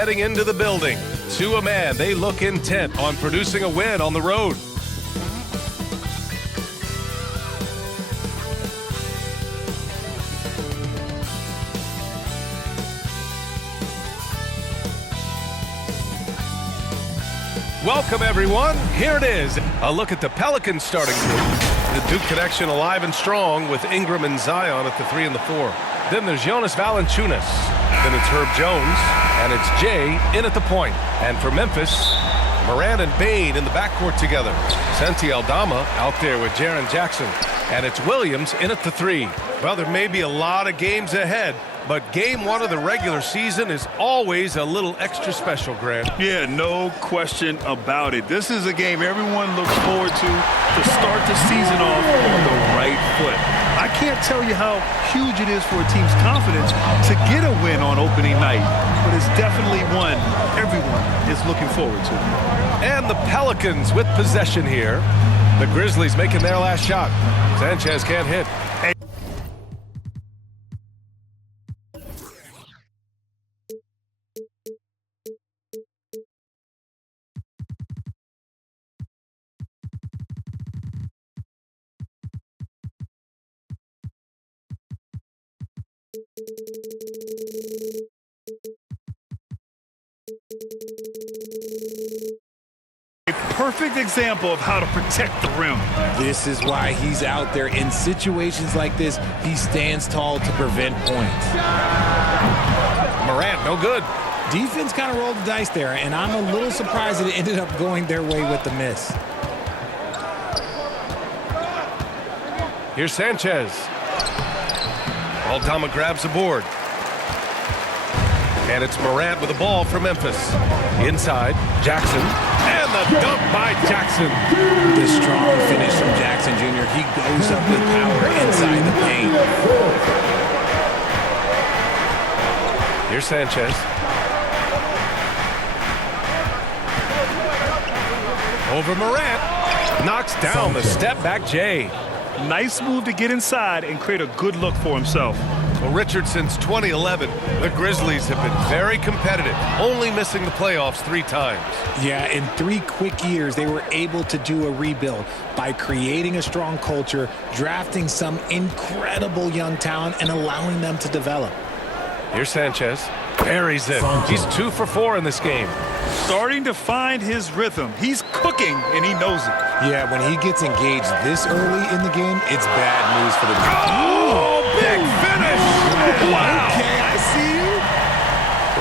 Heading into the building. To a man, they look intent on producing a win on the road. Welcome, everyone. Here it is. A look at the Pelicans starting group. The Duke connection alive and strong with Ingram and Zion at the 3 and the 4. Then there's Jonas Valanciunas. Then it's Herb Jones. And it's Jay in at the point. And for Memphis, Morant and Bane in the backcourt together. Santi Aldama out there with Jaren Jackson. And it's Williams in at the 3. Well, there may be a lot of games ahead, but game 1 of the regular season is always a little extra special, Grant. Yeah, no question about it. This is a game everyone looks forward to start the season off on the right foot. I can't tell you how huge it is for a team's confidence to get a win on opening night, but it's definitely one everyone is looking forward to. And the Pelicans with possession here. The Grizzlies making their last shot. Sanchez can't hit. A perfect example of how to protect the rim. This is why he's out there in situations like this. He stands tall to prevent points. Morant, no good. Defense kind of rolled the dice there, and I'm a little surprised that it ended up going their way with the miss. Here's Sanchez. Aldama grabs the board. And it's Morant with the ball for Memphis. Inside, Jackson. And the dunk by Jackson. The strong finish from Jackson Jr. He goes up with power inside the paint. Here's Sanchez. Over Morant. Knocks down the step-back Jay. Nice move to get inside and create a good look for himself. Well, Richard, since 2011, the Grizzlies have been very competitive, only missing the playoffs 3 times. Yeah, in 3 quick years, they were able to do a rebuild by creating a strong culture, drafting some incredible young talent, and allowing them to develop. Here's Sanchez. Buries it. He's 2 for 4 in this game. Starting to find his rhythm. He's cooking, and he knows it. Yeah, when he gets engaged this early in the game, it's bad news for the team. Oh, big finish! Wow! Okay, I see you.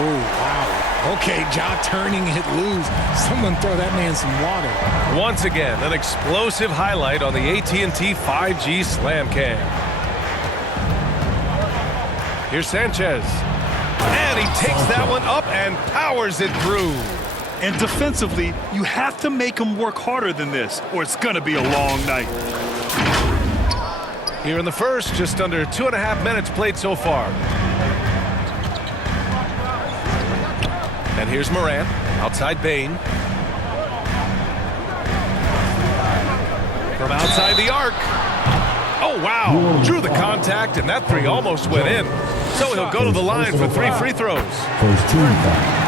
Oh, wow. Okay, Ja turning it loose. Someone throw that man some water. Once again, an explosive highlight on the AT&T 5G Slam Cam. Here's Sanchez. And he takes that one up and powers it through. And defensively, you have to make him work harder than this, or it's going to be a long night. Here in the first, just under 2.5 minutes played so far. And here's Morant, outside Bane. From outside the arc. Oh, wow. Drew the contact, and that 3 almost went in. So he'll go to the line for 3 free throws.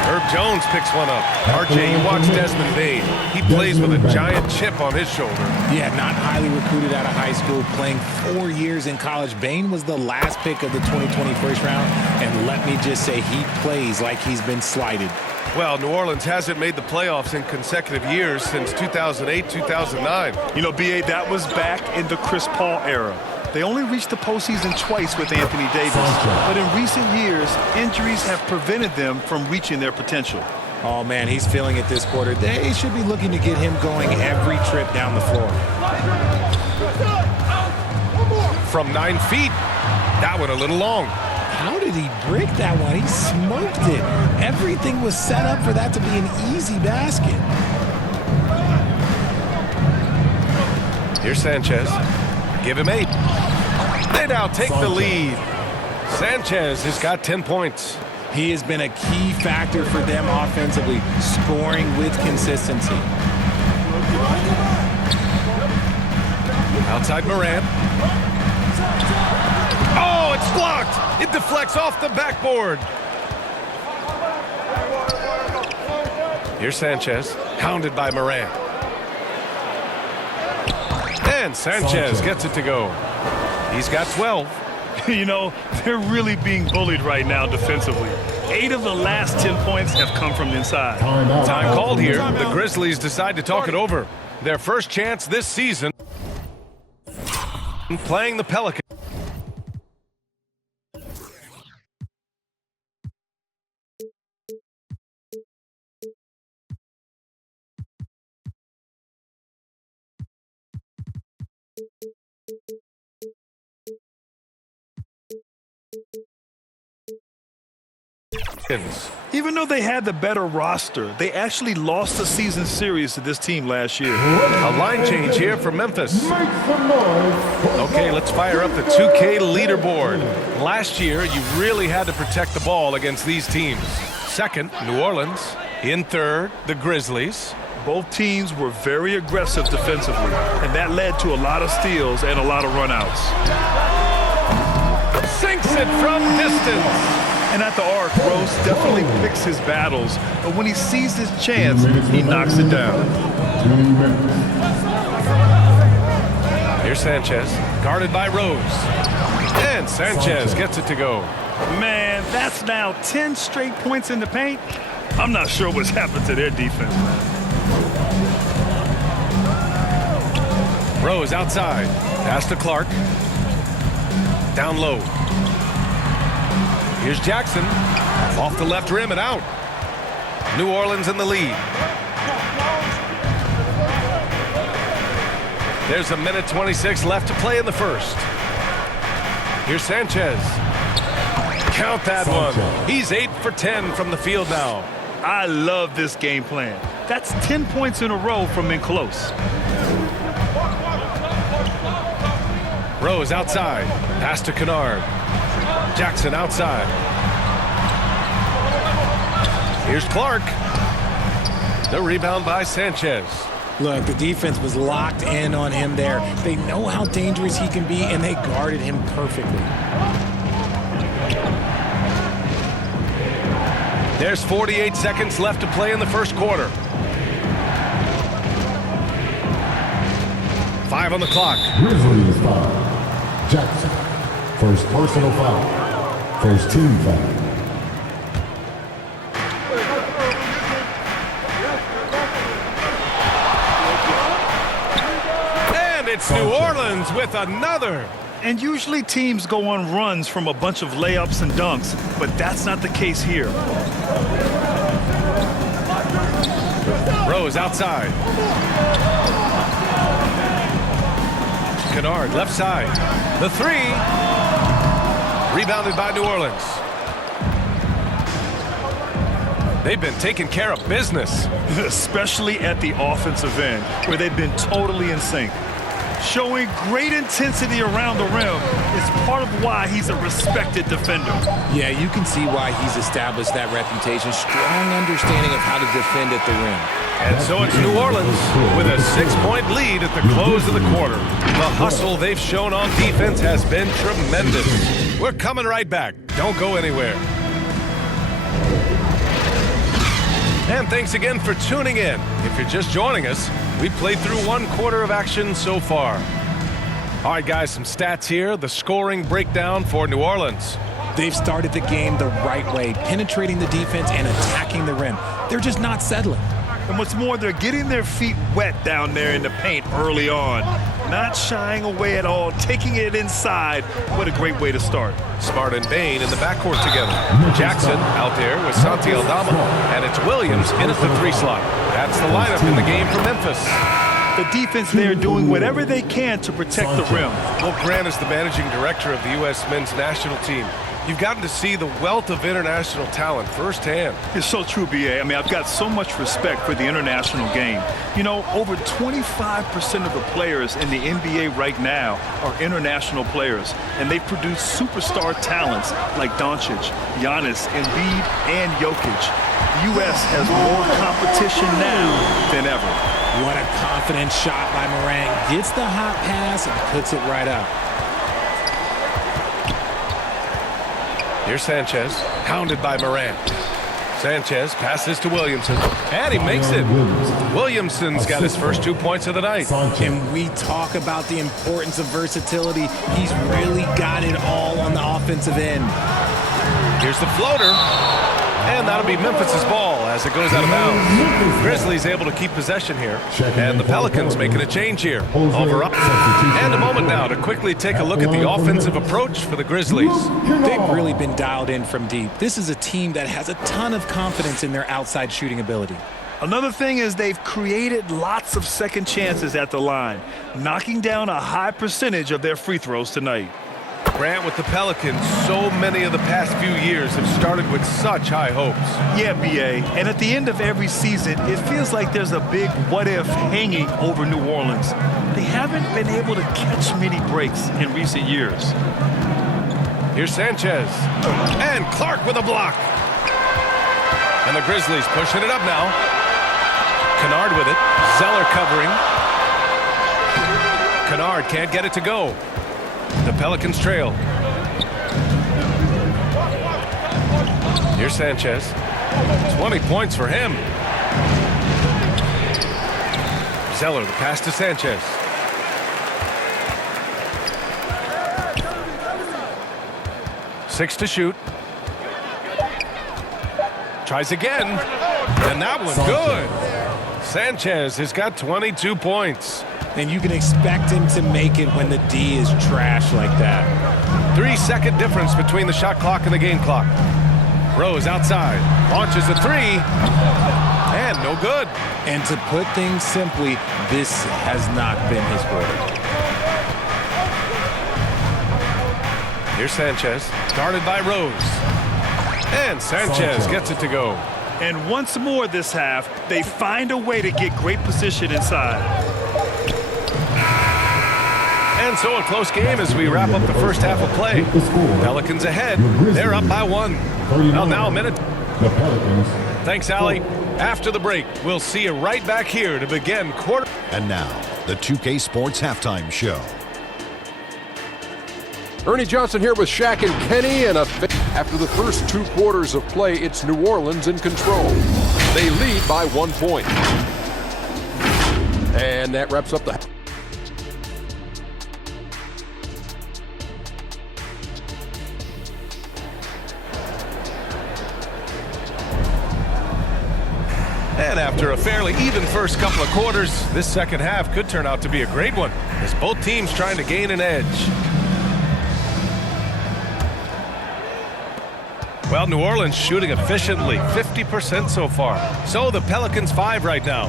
Herb Jones picks one up. RJ, you watch Desmond Bane. He plays with a giant chip on his shoulder. Yeah, not highly recruited out of high school, playing 4 years in college. Bane was the last pick of the 2020 first round, and let me just say he plays like he's been slighted. Well, New Orleans hasn't made the playoffs in consecutive years since 2008, 2009. You know, B.A., that was back in the Chris Paul era. They only reached the postseason twice with Anthony Davis. But in recent years, injuries have prevented them from reaching their potential. Oh, man, he's feeling it this quarter. They should be looking to get him going every trip down the floor. From 9 feet. That one a little long. How did he break that one? He smoked it. Everything was set up for that to be an easy basket. Here's Sanchez. Give him 8. They now take the lead. Sanchez has got 10 points. He has been a key factor for them offensively, scoring with consistency. Outside Morant. Oh, it's blocked. It deflects off the backboard. Here's Sanchez, hounded by Morant. And Sanchez gets it to go. He's got 12. You know, they're really being bullied right now defensively. 8 of the last 10 points have come from inside. Time called here. The Grizzlies decide to talk it over. Their first chance this season playing the Pelicans. Even though they had the better roster, they actually lost the season series to this team last year. A line change here for Memphis. Okay, let's fire up the 2K leaderboard. Last year, you really had to protect the ball against these teams. Second, New Orleans. In third, the Grizzlies. Both teams were very aggressive defensively, and that led to a lot of steals and a lot of runouts. Sinks it from distance. And at the arc, Rose definitely picks his battles, but when he sees his chance, he knocks it down. Here's Sanchez, guarded by Rose. And Sanchez gets it to go. Man, that's now 10 straight points in the paint. I'm not sure what's happened to their defense, man. Rose outside, pass to Clark. Down low. Here's Jackson, off the left rim and out. New Orleans in the lead. There's a minute 26 left to play in the first. Here's Sanchez. Count that one. He's 8 for 10 from the field now. I love this game plan. That's 10 points in a row from in close. Rose outside, pass to Kennard. Jackson outside. Here's Clark. The rebound by Sanchez. Look, the defense was locked in on him there. They know how dangerous he can be, and they guarded him perfectly. There's 48 seconds left to play in the first quarter. 5 on the clock. Grizzlies foul. Jackson. First personal foul. First team foul. And it's New Orleans with another. And usually teams go on runs from a bunch of layups and dunks, but that's not the case here. Rose outside. Kennard left side. The three. Rebounded by New Orleans. They've been taking care of business. Especially at the offensive end, where they've been totally in sync. Showing great intensity around the rim is part of why he's a respected defender. Yeah, you can see why he's established that reputation. Strong understanding of how to defend at the rim. And so it's New Orleans with a 6-point lead at the close of the quarter. The hustle they've shown on defense has been tremendous. We're coming right back. Don't go anywhere. And thanks again for tuning in. If you're just joining us, we played through 1 quarter of action so far. All right, guys, some stats here. The scoring breakdown for New Orleans. They've started the game the right way, penetrating the defense and attacking the rim. They're just not settling. And what's more, they're getting their feet wet down there in the paint early on. Not shying away at all, taking it inside. What a great way to start. Smart and Bain in the backcourt together. Jackson out there with Santi Aldama. And it's Williams in at the 3 slot. That's the lineup in the game for Memphis. The defense there doing whatever they can to protect the rim. Will Grant is the managing director of the U.S. men's national team. You've gotten to see the wealth of international talent firsthand. It's so true, B.A. I mean, I've got so much respect for the international game. You know, over 25% of the players in the NBA right now are international players, and they produce superstar talents like Doncic, Giannis, Embiid, and Jokic. The U.S. has more competition now than ever. What a confident shot by Morant. Gets the hot pass and puts it right up. Here's Sanchez, hounded by Morant. Sanchez passes to Williamson, and he makes it. Williamson's got his first 2 points of the night. And we talk about the importance of versatility. He's really got it all on the offensive end. Here's the floater. And that'll be Memphis's ball as it goes out of bounds. Grizzlies able to keep possession here. And the Pelicans making a change here. Over up. And a moment now to quickly take a look at the offensive approach for the Grizzlies. They've really been dialed in from deep. This is a team that has a ton of confidence in their outside shooting ability. Another thing is they've created lots of second chances at the line, knocking down a high percentage of their free throws tonight. Grant, with the Pelicans, so many of the past few years have started with such high hopes. Yeah, B.A., and at the end of every season, it feels like there's a big what-if hanging over New Orleans. They haven't been able to catch many breaks in recent years. Here's Sanchez. And Clark with a block. And the Grizzlies pushing it up now. Kennard with it. Zeller covering. Kennard can't get it to go. The Pelicans trail. Here's Sanchez. 20 points for him. Zeller, the pass to Sanchez. Six to shoot. Tries again. And that one good. Sanchez has got 22 points. And you can expect him to make it when the D is trash like that. 3-second difference between the shot clock and the game clock. Rose outside. Launches a three. And no good. And to put things simply, this has not been his quarter. Here's Sanchez. Guarded by Rose. And Sanchez gets it to go. And once more this half, they find a way to get great position inside. And so a close game as we wrap up the first half of play. Pelicans ahead. They're up by 1. Well, now a minute. The Pelicans. Thanks, Allie. After the break, we'll see you right back here to begin quarter. And now, the 2K Sports Halftime Show. Ernie Johnson here with Shaq and Kenny, and after the first 2 quarters of play, it's New Orleans in control. They lead by 1 point. And that wraps up the... And after a fairly even first couple of quarters, this second half could turn out to be a great one as both teams trying to gain an edge. Well, New Orleans shooting efficiently, 50% so far. So the Pelicans 5 right now.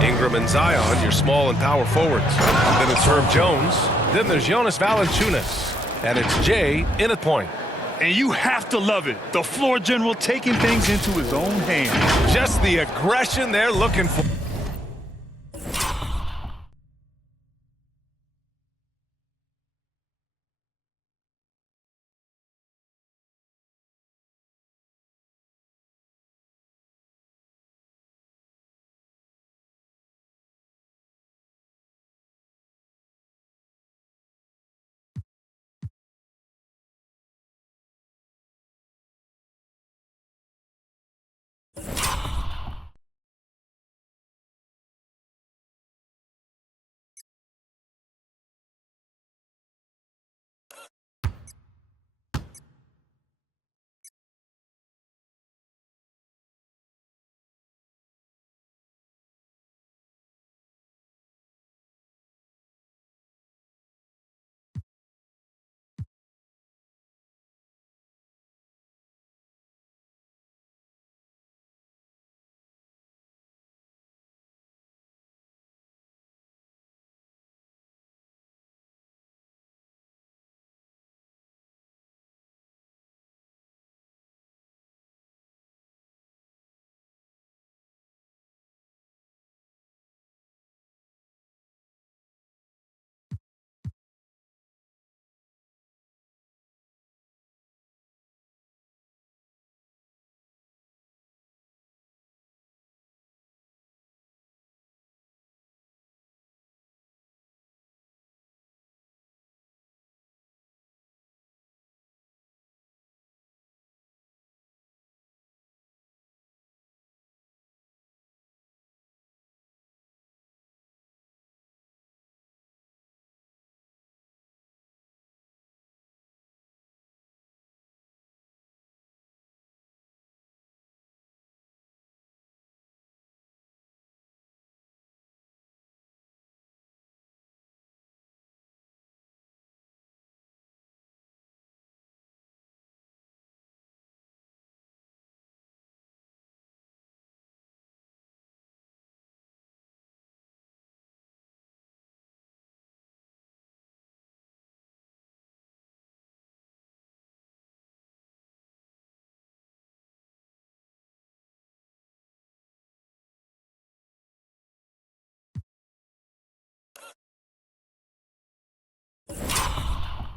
Ingram and Zion, your small and power forwards. Then it's Herb Jones. Then there's Jonas Valanciunas. And it's Jay in at point. And you have to love it. The floor general taking things into his own hands. Just the aggression they're looking for.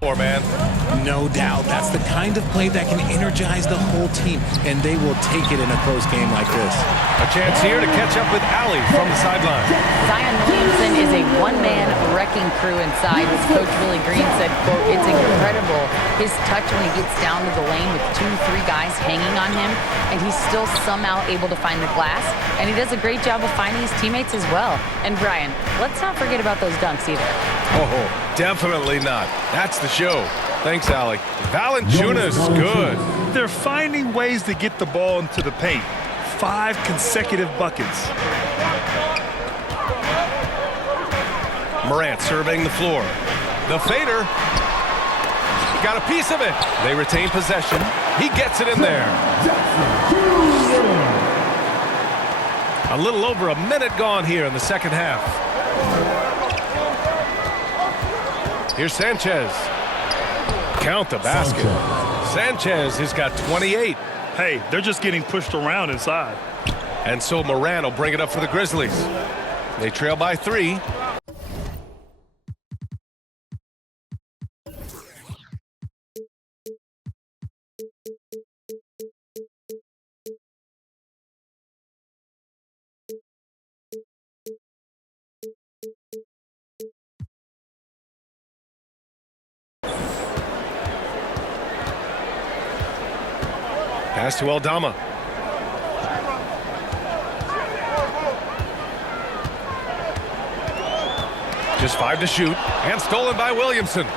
Man. No doubt. That's the kind of play that can energize the whole team, and they will take it in a close game like this. A chance here to catch up with Allie from the sideline. Zion Williamson is a one-man wrecking crew inside. His coach, Willie Green, said, quote, "It's incredible his touch when he gets down to the lane with 2-3 guys hanging on him, and he's still somehow able to find the glass, and he does a great job of finding his teammates as well." And Brian, let's not forget about those dunks either. Oh, definitely not. That's the show. Thanks, Allie. Valanciunas, good. They're finding ways to get the ball into the paint. 5 consecutive buckets. Morant surveying the floor. The fader. Got a piece of it. They retain possession. He gets it in there. A little over a minute gone here in the second half. Here's Sanchez. Count the basket. Sanchez has got 28. Hey, they're just getting pushed around inside. And so Morant will bring it up for the Grizzlies. They trail by 3. Pass to Aldama. Just 5 to shoot. And stolen by Williamson.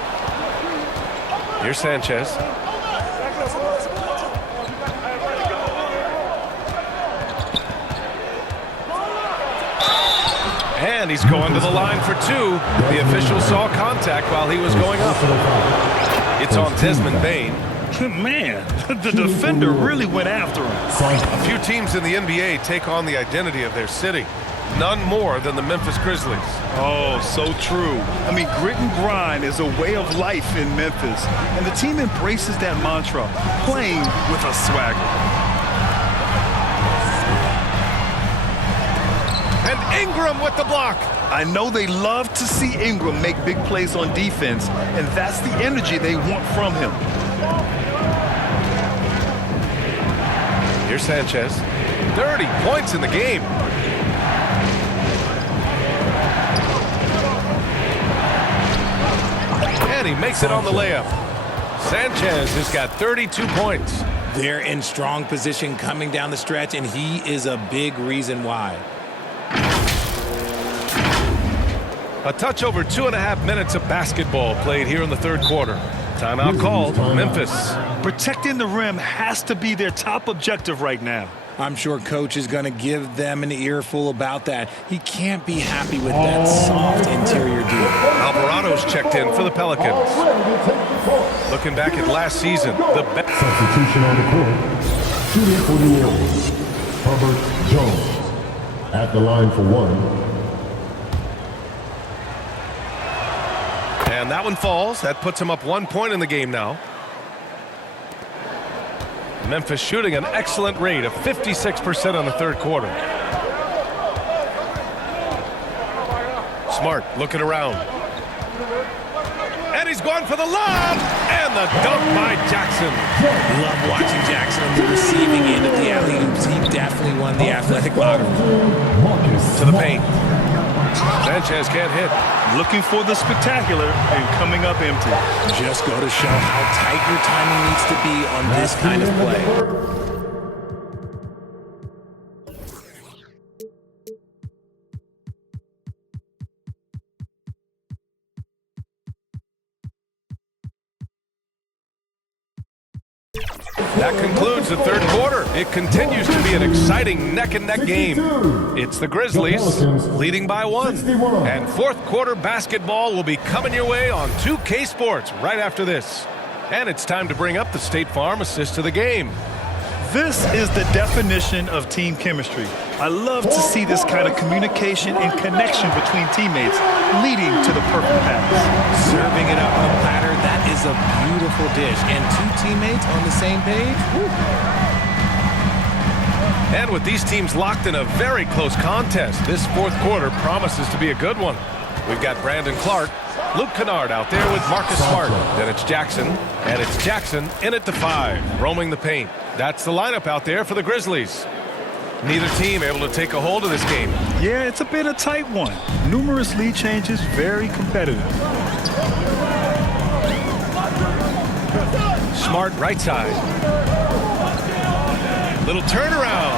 Here's Sanchez. And he's going to the line for 2. The official saw contact while he was going up. It's on Desmond Bane. Man, the defender really went after him. A few teams in the NBA take on the identity of their city. None more than the Memphis Grizzlies. Oh, so true. I mean, grit and grind is a way of life in Memphis. And the team embraces that mantra, playing with a swagger. And Ingram with the block. I know they love to see Ingram make big plays on defense, and that's the energy they want from him. Here's Sanchez. 30 points in the game. And he makes it on the layup. Sanchez has got 32 points. They're in strong position coming down the stretch, and he is a big reason why. A touch over 2.5 minutes of basketball played here in the third quarter. Timeout called. Memphis. Protecting the rim has to be their top objective right now. I'm sure coach is going to give them an earful about that. He can't be happy with that soft interior D. Alvarado's checked in for the Pelicans. Looking back at last season, the best. Substitution on the court. Shooting for New Orleans, Herbert Jones. At the line for 1. And that one falls. That puts him up 1 point in the game now. Memphis shooting an excellent rate of 56% in the third quarter. Smart looking around. And he's going for the lob. And the dunk by Jackson. Love watching Jackson on the receiving end of the alley-oops. He definitely won the athletic lottery. To the paint. Sanchez can't hit. Looking for the spectacular and coming up empty. Just go to show how tight your timing needs to be on this kind of play. That concludes the third quarter. It continues to be an exciting neck-and-neck game. It's the Grizzlies leading by 1. And fourth quarter basketball will be coming your way on 2K Sports right after this. And it's time to bring up the State Farm assist to the game. This is the definition of team chemistry. I love to see this kind of communication and connection between teammates leading to the perfect pass. Serving it up on a platter, that is a beautiful dish. And 2 teammates on the same page? Woo. And with these teams locked in a very close contest, this fourth quarter promises to be a good one. We've got Brandon Clark, Luke Kennard out there with Marcus Smart. Then it's Jackson, and it's Jackson in at the 5, roaming the paint. That's the lineup out there for the Grizzlies. Neither team able to take a hold of this game. Yeah, it's a bit of a tight one. Numerous lead changes, very competitive. Smart right side. Little turnaround.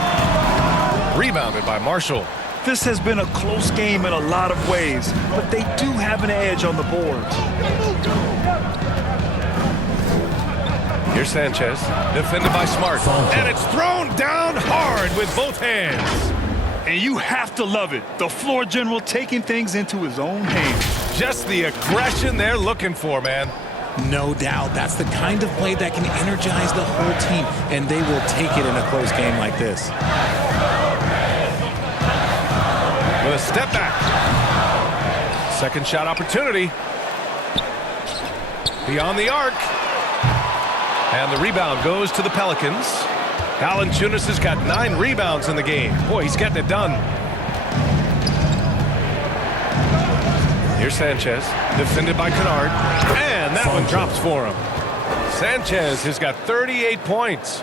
Rebounded by Marshall. This has been a close game in a lot of ways, but they do have an edge on the boards. Here's Sanchez, defended by Smart, and it's thrown down hard with both hands. And you have to love it. The floor general taking things into his own hands. Just the aggression they're looking for, man. No doubt. That's the kind of play that can energize the whole team, and they will take it in a close game like this. With a step back. Second shot opportunity. Beyond the arc. And the rebound goes to the Pelicans. Valanciunas has got 9 rebounds in the game. Boy, he's getting it done. Here's Sanchez, defended by Kennard. And that one drops for him. Sanchez has got 38 points.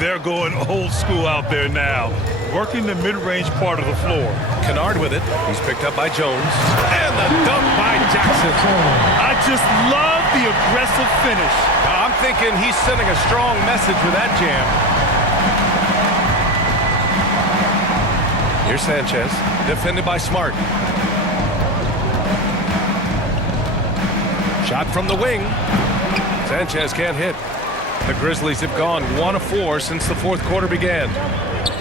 They're going old school out there now, working the mid-range part of the floor. Kennard with it. He's picked up by Jones. And the dunk by Jackson. I just love the aggressive finish. I'm thinking he's sending a strong message with that jam. Here's Sanchez, defended by Smart. Shot from the wing. Sanchez can't hit. The Grizzlies have gone 1 of 4 since the fourth quarter began.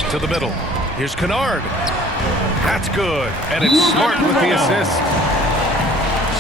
To the middle. Here's Kennard. That's good. And it's Smart with the assist.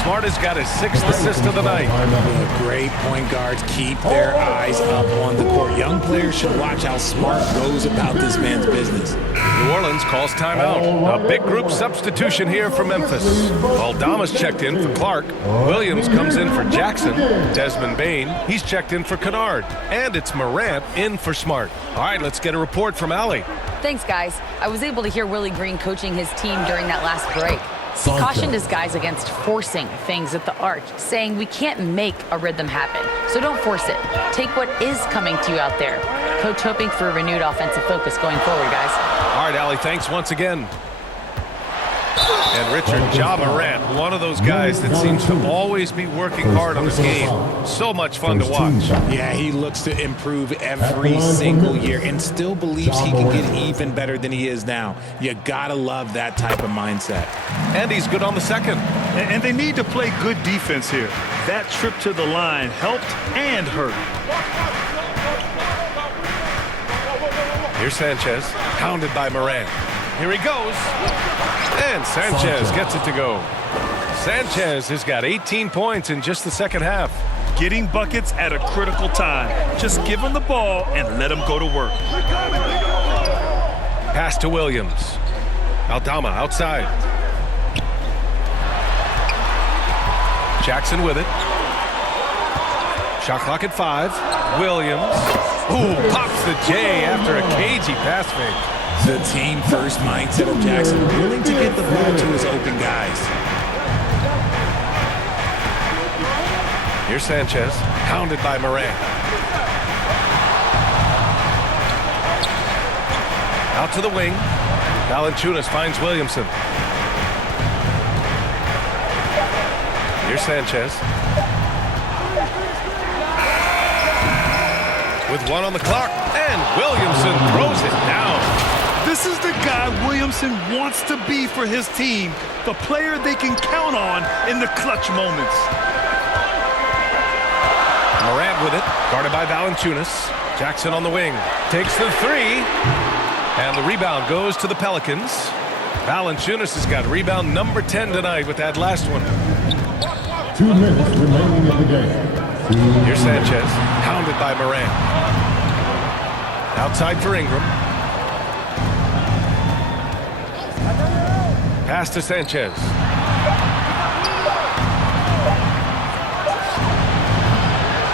Smart has got his 6th assist of the night. The great point guards keep their eyes up on the court. Young players should watch how Smart goes about this man's business. New Orleans calls timeout. A big group substitution here for Memphis. Aldama's checked in for Clark. Williams comes in for Jackson. Desmond Bane, he's checked in for Kennard. And it's Morant in for Smart. All right, let's get a report from Allie. Thanks, guys. I was able to hear Willie Green coaching his team during that last break. He cautioned his guys against forcing things at the arch, saying we can't make a rhythm happen, so don't force it. Take what is coming to you out there. Coach hoping for a renewed offensive focus going forward, guys. All right, Allie, thanks once again. And Richard, Ja Morant, one of those guys that seems to always be working hard on his game. So much fun to watch. Yeah, he looks to improve every single year and still believes he can get even better than he is now. You gotta love that type of mindset. And he's good on the second. And they need to play good defense here. That trip to the line helped and hurt. Here's Sanchez, pounded by Morant. Here he goes. And Sanchez gets it to go. Sanchez has got 18 points in just the second half. Getting buckets at a critical time. Just give him the ball and let him go to work. Pass to Williams. Aldama outside. Jackson with it. Shot clock at 5. Williams. Ooh, pops the J after a cagey pass fake. The team-first mindset of Jackson, willing to get the ball to his open guys. Here's Sanchez, pounded by Morant. Out to the wing. Valanciunas finds Williamson. Here's Sanchez. With 1 on the clock, and Williamson throws it down. This is the guy Williamson wants to be for his team, the player they can count on in the clutch moments. Morant with it, guarded by Valanciunas. Jackson on the wing, takes the 3, and the rebound goes to the Pelicans. Valanciunas has got rebound number 10 tonight with that last one. 2 minutes remaining in the game. Here's Sanchez, pounded by Morant. Outside for Ingram. Pass to Sanchez.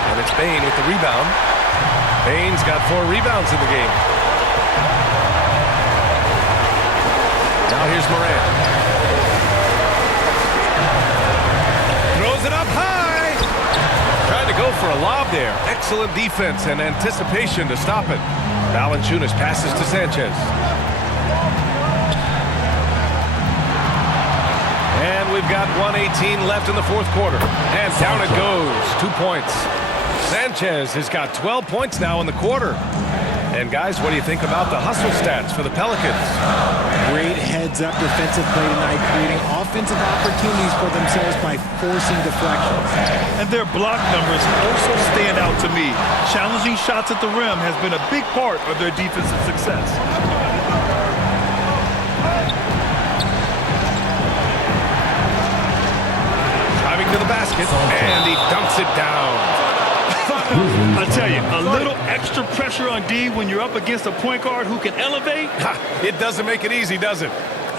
And it's Bane with the rebound. Bane's got 4 rebounds in the game. Now here's Morant. it up high. Trying to go for a lob there. Excellent defense and anticipation to stop it. Valanciunas passes to Sanchez. And we've got 1:18 left in the fourth quarter. And down it goes. 2 points. Sanchez has got 12 points now in the quarter. And guys, what do you think about the hustle stats for the Pelicans? Great heads-up defensive play tonight, creating offensive opportunities for themselves by forcing deflections. And their block numbers also stand out to me. Challenging shots at the rim has been a big part of their defensive success. Driving to the basket, and he dunks it down. I tell you, a little extra pressure on D when you're up against a point guard who can elevate. It doesn't make it easy, does it?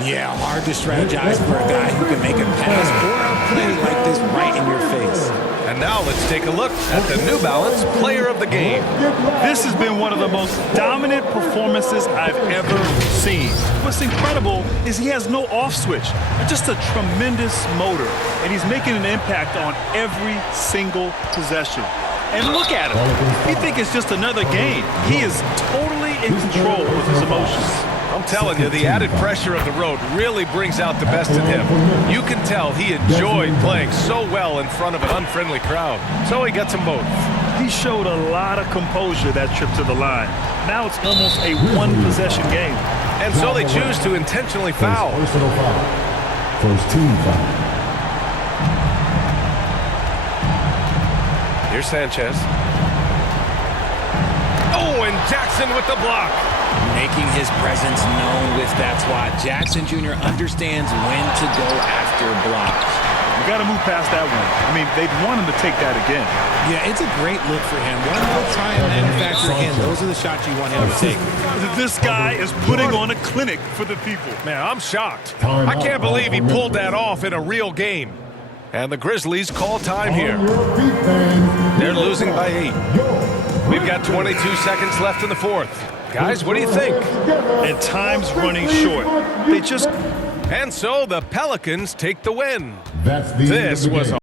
Yeah, hard to strategize for a guy who can make a pass or a play like this right in your face. And now let's take a look at the New Balance Player of the Game. This has been one of the most dominant performances I've ever seen. What's incredible is he has no off switch, just a tremendous motor, and he's making an impact on every single possession. And look at him. You think it's just another game. He is totally in control with his emotions. I'm telling you, the added pressure of the road really brings out the best in him. You can tell he enjoyed playing so well in front of an unfriendly crowd. So he gets them both. He showed a lot of composure that trip to the line. Now it's almost a one-possession game. And so they choose to intentionally foul. Personal foul. First team foul. Here's Sanchez. Oh, and Jackson with the block. Making his presence known with that swat. Jackson Jr. understands when to go after blocks. You got to move past that one. I mean, they'd want him to take that again. Yeah, it's a great look for him. One more try and manufacture again. Those are the shots you want him to take. This guy is putting on a clinic for the people. Man, I'm shocked. I can't believe he pulled that off in a real game. And the Grizzlies call time here. They're losing by 8. We've got 22 seconds left in the fourth. Guys, what do you think? And time's running short. They just... And so the Pelicans take the win. That's the This was a